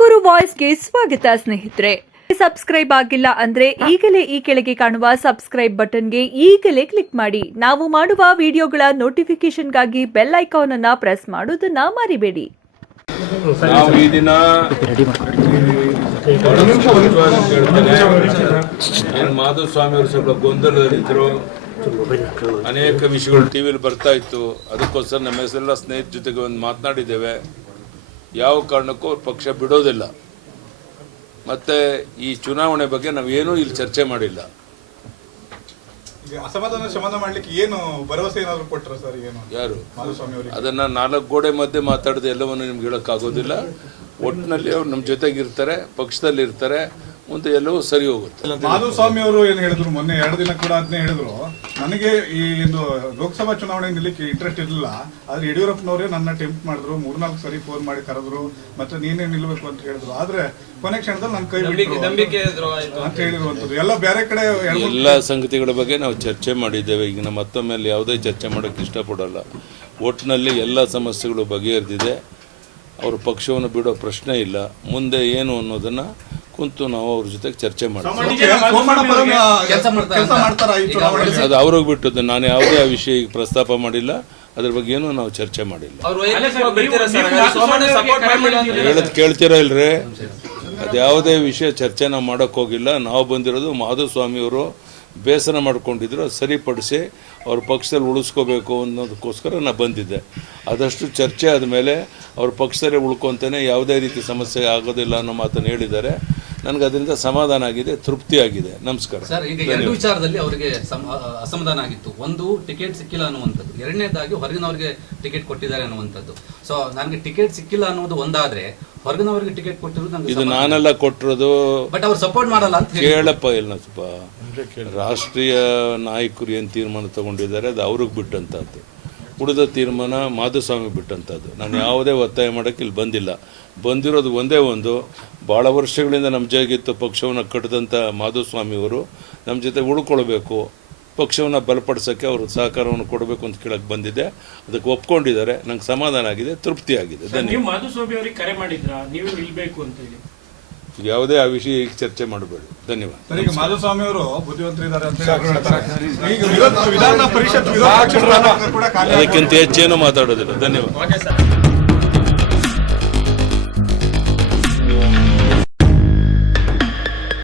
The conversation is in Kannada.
ತುಮಕೂರು ವಾಯ್ಸ್ಗೆ ಸ್ವಾಗತ ಸ್ನೇಹಿತರೆ. ಸಬ್ಸ್ಕ್ರೈಬ್ ಆಗಿಲ್ಲ ಅಂದ್ರೆ ಈಗಲೇ ಈ ಕೆಳಗೆ ಕಾಣುವ ಸಬ್ಸ್ಕ್ರೈಬ್ ಬಟನ್ಗೆ ಈಗಲೇ ಕ್ಲಿಕ್ ಮಾಡಿ. ನಾವು ಮಾಡುವ ವಿಡಿಯೋಗಳ ನೋಟಿಫಿಕೇಶನ್ಗಾಗಿ ಬೆಲ್ ಐಕಾನ್ ಅನ್ನು ಪ್ರೆಸ್ ಮಾಡೋದನ್ನ ಮರಿಬೇಡಿ. ನಾವು ಈ ದಿನ ಮಾಧುಸ್ವಾಮಿ ಅವರು ಸ್ವಲ್ಪ ಗೊಂದಲದಲ್ಲಿದ್ದರು. ಅನೇಕ ವಿಷಯಗಳು ಟಿವಿಯಲ್ಲಿ ಬರ್ತಾ ಇತ್ತು. ಅದಕ್ಕೋಸ್ಕರ ನಮ್ಮ ಹೆಸರೆಲ್ಲ ಸ್ನೇಹಿತರ ಜೊತೆಗೆ ಒಂದು ಮಾತನಾಡಿದ್ದೇವೆ. ಯಾವ ಕಾರಣಕ್ಕೂ ಅವ್ರ ಪಕ್ಷ ಬಿಡೋದಿಲ್ಲ. ಮತ್ತೆ ಈ ಚುನಾವಣೆ ಬಗ್ಗೆ ನಾವೇನೂ ಇಲ್ಲಿ ಚರ್ಚೆ ಮಾಡಿಲ್ಲ. ಅಸಮಾಧಾನ ಶಮನ ಮಾಡ್ಲಿಕ್ಕೆ ಏನು ಭರವಸೆ ಏನಾದ್ರು ಕೊಟ್ಟರು ಸರ್? ಏನು ಯಾರು ಮಾಧುಸ್ವಾಮಿ ಅವರು ಅದನ್ನ ನಾಲ್ಕು ಗೋಡೆ ಮಧ್ಯೆ ಮಾತಾಡದೆ ಎಲ್ಲವನ್ನು ನಿಮ್ಗೆ ಹೇಳೋಕ್ಕಾಗೋದಿಲ್ಲ. ಒಟ್ಟಿನಲ್ಲಿ ಅವ್ರು ನಮ್ಮ ಜೊತೆಗೆ ಇರ್ತಾರೆ, ಪಕ್ಷದಲ್ಲಿ ಇರ್ತಾರೆ, ಮುಂದೆ ಎಲ್ಲವೂ ಸರಿ ಹೋಗುತ್ತೆ. ಮಾಧುಸ್ವಾಮಿ ಅವರು ಏನು ಹೇಳಿದ್ರು ಮೊನ್ನೆ 2 ದಿನ ಕೂಡ ಅದನ್ನೇ ಹೇಳಿದ್ರು, ನನಗೆ ಈ ಒಂದು ಲೋಕಸಭಾ ಚುನಾವಣೆ ನಿಲ್ಲಕ್ಕೆ ಇಂಟ್ರೆಸ್ಟ್ ಇರಲಿಲ್ಲ, ಆದ್ರೆ ಯಡಿಯೂರಪ್ಪನವರೇ ನನ್ನ ಟೆಂಪ್ಟ್ ಮಾಡಿದ್ರು, 3-4 ಸರಿ ಫೋನ್ ಮಾಡಿ ಕರೆದ್ರು, ಮತ್ತೆ ನೀನೇ ನಿಲ್ಬೇಕು ಅಂತ ಹೇಳಿದ್ರು. ಆದ್ರೆ ಕೊನೆ ಕ್ಷಣದಲ್ಲಿ ನನ್ನ ಕೈ ಬಿಟ್ಟರು ಅಂತ ಹೇಳಿರುವಂತದ್ದು ಎಲ್ಲ ಬೇರೆ ಕಡೆ ಎಲ್ಲ ಸಂಗತಿಗಳ ಬಗ್ಗೆ ನಾವು ಚರ್ಚೆ ಮಾಡಿದ್ದೇವೆ. ಈಗ ನಮ್ಮ ಮತ್ತೊಮ್ಮೆ ಯಾವುದೇ ಚರ್ಚೆ ಮಾಡೋಕ್ಕೆ ಇಷ್ಟಪಡಲ್ಲ. ಒಟ್ಟಿನಲ್ಲಿ ಎಲ್ಲ ಸಮಸ್ಯೆಗಳು ಬಗೆಹರಿದಿದೆ. ಅವರು ಪಕ್ಷವನ್ನು ಬಿಡೋ ಪ್ರಶ್ನೆ ಇಲ್ಲ. ಮುಂದೆ ಏನು ಅನ್ನೋದನ್ನ ಕುಂತು ನಾವು ಅವ್ರ ಜೊತೆಗೆ ಚರ್ಚೆ ಮಾಡ್ತೀವಿ. ಅದು ಅವ್ರಿಗೆ ಬಿಟ್ಟದ್ದು. ನಾನು ಯಾವುದೇ ಆ ವಿಷಯ ಈಗ ಪ್ರಸ್ತಾಪ ಮಾಡಿಲ್ಲ. ಅದ್ರ ಬಗ್ಗೆ ಏನು ನಾವು ಚರ್ಚೆ ಮಾಡಿಲ್ಲ. ಹೇಳದ್ ಕೇಳ್ತೀರಾ ಇಲ್ರಿ? ಅದು ಯಾವುದೇ ವಿಷಯ ಚರ್ಚೆ ನಾವು ಮಾಡೋಕ್ಕೆ ಹೋಗಿಲ್ಲ. ನಾವು ಬಂದಿರೋದು ಮಾಧುಸ್ವಾಮಿಯವರು ಬೇಸರ ಮಾಡ್ಕೊಂಡಿದ್ರು, ಸರಿಪಡಿಸಿ ಅವ್ರ ಪಕ್ಷದಲ್ಲಿ ಉಳಿಸ್ಕೋಬೇಕು ಅನ್ನೋದಕ್ಕೋಸ್ಕರ ನಾನು ಬಂದಿದ್ದೆ. ಆದಷ್ಟು ಚರ್ಚೆ ಆದಮೇಲೆ ಅವ್ರ ಪಕ್ಷದಲ್ಲೇ ಉಳ್ಕೊತಾನೆ, ಯಾವುದೇ ರೀತಿ ಸಮಸ್ಯೆ ಆಗೋದಿಲ್ಲ ಅನ್ನೋ ಮಾತನ್ನು ಹೇಳಿದ್ದಾರೆ. ನನಗೆ ಅದರಿಂದ ಸಮಾಧಾನ ಆಗಿದೆ, ತೃಪ್ತಿ ಆಗಿದೆ. ನಮಸ್ಕಾರ ಸರ್. ಈಗ 2 ವಿಚಾರದಲ್ಲಿ ಅವರಿಗೆ ಅಸಮಾಧಾನ ಆಗಿತ್ತು. ಒಂದು, ಟಿಕೆಟ್ ಸಿಕ್ಕಿಲ್ಲ ಅನ್ನುವಂಥದ್ದು. ಎರಡನೇದಾಗಿ ಹೊರಗಿನವರಿಗೆ ಟಿಕೆಟ್ ಕೊಟ್ಟಿದ್ದಾರೆ ಅನ್ನುವಂಥದ್ದು. ಸೊ ನನಗೆ ಟಿಕೆಟ್ ಸಿಕ್ಕಿಲ್ಲ ಅನ್ನೋದು ಒಂದಾದ್ರೆ, ಹೊರಗಿನವರಿಗೆ ಟಿಕೆಟ್ ಕೊಟ್ಟಿರೋದು ಇದು ನಾನೆಲ್ಲ ಕೊಟ್ಟಿರೋದು. ಬಟ್ ಅವ್ರು ಸಪೋರ್ಟ್ ಮಾಡಲ್ಲ ಅಂತ ಕೇಳಪ್ಪ. ಇಲ್ಲ ಸ್ವಲ್ಪ ರಾಷ್ಟ್ರೀಯ ನಾಯಕರು ಏನು ತೀರ್ಮಾನ ತಗೊಂಡಿದ್ದಾರೆ ಅದು ಅವ್ರಿಗೆ ಬಿಟ್ಟಂಥದ್ದು. ಉಳಿದ ತೀರ್ಮಾನ ಮಾಧುಸ್ವಾಮಿ ಬಿಟ್ಟಂಥದ್ದು. ನಾನು ಯಾವುದೇ ಒತ್ತಾಯ ಮಾಡೋಕ್ಕೆ ಇಲ್ಲಿ ಬಂದಿಲ್ಲ. ಬಂದಿರೋದು ಒಂದೇ ಒಂದು, ಭಾಳ ವರ್ಷಗಳಿಂದ ನಮ್ಮ ಜೊತೆಗಿತ್ತು ಪಕ್ಷವನ್ನು ಕಟ್ಟಿದಂಥ ಮಾಧುಸ್ವಾಮಿಯವರು ನಮ್ಮ ಜೊತೆ ಉಳ್ಕೊಳ್ಬೇಕು, ಪಕ್ಷವನ್ನು ಬಲಪಡಿಸೋಕ್ಕೆ ಅವರು ಸಹಕಾರವನ್ನು ಕೊಡಬೇಕು ಅಂತ ಕೇಳಕ್ಕೆ ಬಂದಿದ್ದೆ. ಅದಕ್ಕೆ ಒಪ್ಕೊಂಡಿದ್ದಾರೆ. ನಂಗೆ ಸಮಾಧಾನ ಆಗಿದೆ, ತೃಪ್ತಿ ಆಗಿದೆ. ಧನ್ಯವಾದ. ಮಾಧುಸ್ವಾಮಿ ಅವರಿಗೆ ಕರೆ ಮಾಡಿದ್ರಾ ನೀವು ನಿಲ್ಬೇಕು ಅಂತ ಹೇಳಿ? ಯಾವುದೇ ಆ ವಿಷಯ ಈಗ ಚರ್ಚೆ ಮಾಡಬೇಡಿ. ಧನ್ಯವಾದ. ಈಗ ಮಾಧುಸ್ವಾಮಿ ಅವರು ಬುದ್ಧಿವಂತರಿದ್ದಾರೆ ಅಂತ ವಿಧಾನ ಪರಿಷತ್ ಅದಕ್ಕಿಂತ ಹೆಚ್ಚೇನೂ ಮಾತಾಡೋದಿಲ್ಲ. ಧನ್ಯವಾದ.